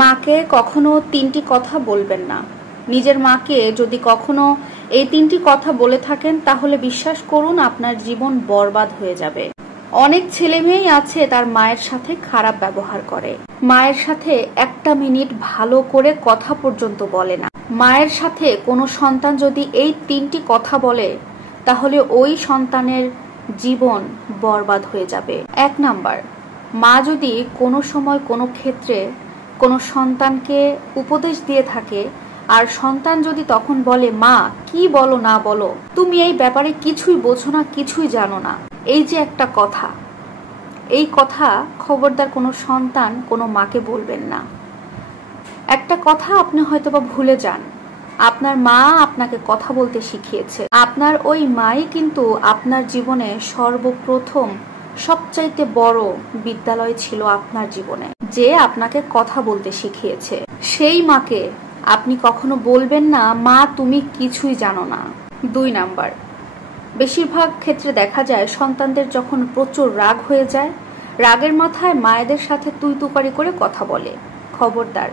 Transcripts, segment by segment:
মাকে কখনো তিনটি কথা বলবেন না। নিজের মাকে যদি কখনো এই তিনটি কথা বলে থাকেন তাহলে বিশ্বাস করুন আপনার জীবন বরবাদ হয়ে যাবে। অনেক ছেলে মেয়েই আছে তার মায়ের সাথে খারাপ ব্যবহার করে, মায়ের সাথে একটা মিনিট ভালো করে কথা পর্যন্ত বলে না। মায়ের সাথে কোনো সন্তান যদি এই তিনটি কথা বলে তাহলে ওই সন্তানের জীবন বরবাদ হয়ে যাবে। 1 নাম্বার, মা যদি কোনো সময় কোনো ক্ষেত্রে কোনো সন্তানকে উপদেশ দিয়ে থাকে আর সন্তান যদি তখন বলে, মা কি বলো না বলো, তুমি এই ব্যাপারে কিছুই বোঝো না, কিছুই জানো না, এই যে একটা কথা, এই কথা খবরদার কোনো সন্তান কোনো মাকে বলবেন না। একটা কথা আপনি হয়তোবা ভুলে যান, আপনার মা আপনাকে কথা বলতে শিখিয়েছে, আপনার ওই মাই কিন্তু আপনার জীবনে সর্বপ্রথম সবচাইতে বড় বিদ্যালয় ছিল আপনার জীবনে, যে আপনাকে কথা বলতে শিখিয়েছে। সেই মাকে আপনি কখনো বলবেন না, মা তুমি কিছুই জানো না। 2 নাম্বার, বেশিরভাগ ক্ষেত্রে দেখা যায় সন্তানদের যখন প্রচুর রাগ হয়ে যায়, রাগের মাথায় মায়েদের সাথে তুই তুকারি করে কথা বলে। খবরদার,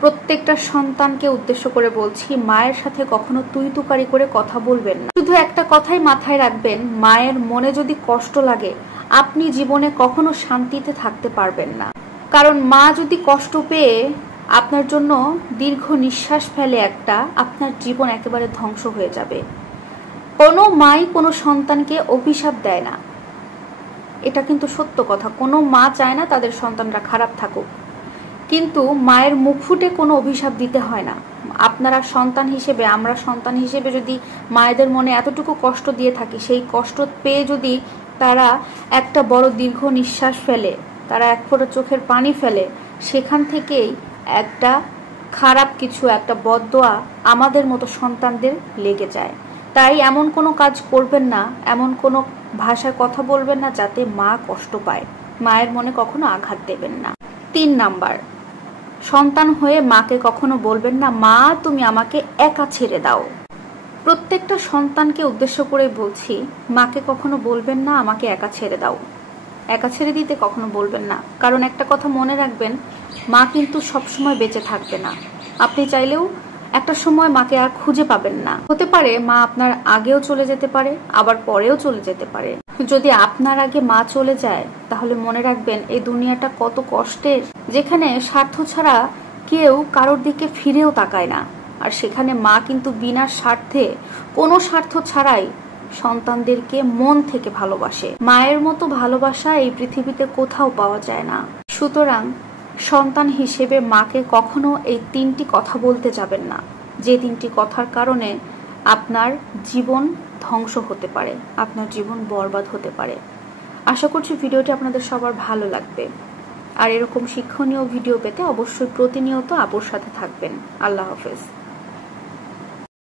প্রত্যেকটা সন্তানকে উদ্দেশ্য করে বলছি, মায়ের সাথে কখনো তুই তুকারি করে কথা বলবেন না। শুধু একটা কথাই মাথায় রাখবেন, মায়ের মনে যদি কষ্ট লাগে আপনি জীবনে কখনো শান্তিতে থাকতে পারবেন না। কারণ মা যদি কষ্ট পেয়ে আপনার জন্য দীর্ঘ নিঃশ্বাস ফেলে একটা, আপনার জীবন একেবারে ধ্বংস হয়ে যাবে। কোনো মাই কোনো সন্তানকে অভিশাপ দেয় না, এটা কিন্তু সত্য কথা। কোনো মা চায় না তাদের সন্তানরা খারাপ থাকুক, কিন্তু মায়ের মুখ ফুটে কোনো অভিশাপ দিতে হয় না। আপনারা সন্তান হিসেবে, আমরা সন্তান হিসেবে যদি মায়েদের মনে এতটুকু কষ্ট দিয়ে থাকি, সেই কষ্ট পেয়ে যদি তারা একটা বড় দীর্ঘ নিঃশ্বাস ফেলে, তারা এক ফোঁটা চোখের পানি ফেলে, সেখান থেকেই একটা খারাপ কিছু, একটা বদদোয়া আমাদের মতো সন্তানদের লেগে যায়। তাই এমন কোনো কাজ করবেন না, এমন কোনো ভাষায় কথা বলবেন না যাতে মা কষ্ট পায়। মায়ের মনে কখনো আঘাত দেবেন না। 3 নাম্বার, সন্তান হয়ে মাকে কখনো বলবেন না, মা তুমি আমাকে একা ছেড়ে দাও। প্রত্যেকটা সন্তানকে উদ্দেশ্য করে বলছি, মাকে কখনো বলবেন না আমাকে একা ছেড়ে দাও। একা ছেড়ে দিতে কখনো বলবেন না, কারণ একটা কথা মনে রাখবেন, মা কিন্তু সবসময় বেঁচে থাকবে না। আপনি চাইলেও একটা সময় মাকে আর খুঁজে পাবেন না। হতে পারে মা আপনার আগেও চলে যেতে পারে, আবার পরেও চলে যেতে পারে। যদি আপনার আগে মা চলে যায় তাহলে মনে রাখবেন এই দুনিয়াটা কত কষ্টের, যেখানে স্বার্থ ছাড়া কেউ কারোর দিকে ফিরেও তাকায় না। আর সেখানে মা কিন্তু বিনা স্বার্থে, কোনো স্বার্থ ছাড়াই সন্তানদেরকে মন থেকে ভালোবাসে। মায়ের মতো ভালোবাসা এই পৃথিবীতে কোথাও পাওয়া যায় না। সুতরাং সন্তান হিসেবে মাকে কখনো এই 3টি কথা বলতে যাবেন না, যে 3টি কথার কারণে আপনার জীবন ধ্বংস হতে পারে, আপনার জীবন বরবাদ হতে পারে। আশা করছি ভিডিওটি আপনাদের সবার ভালো লাগবে। আর এরকম শিক্ষণীয় ভিডিও পেতে অবশ্যই প্রতিনিয়ত আপুর সাথে থাকবেন। আল্লাহ হাফেজ।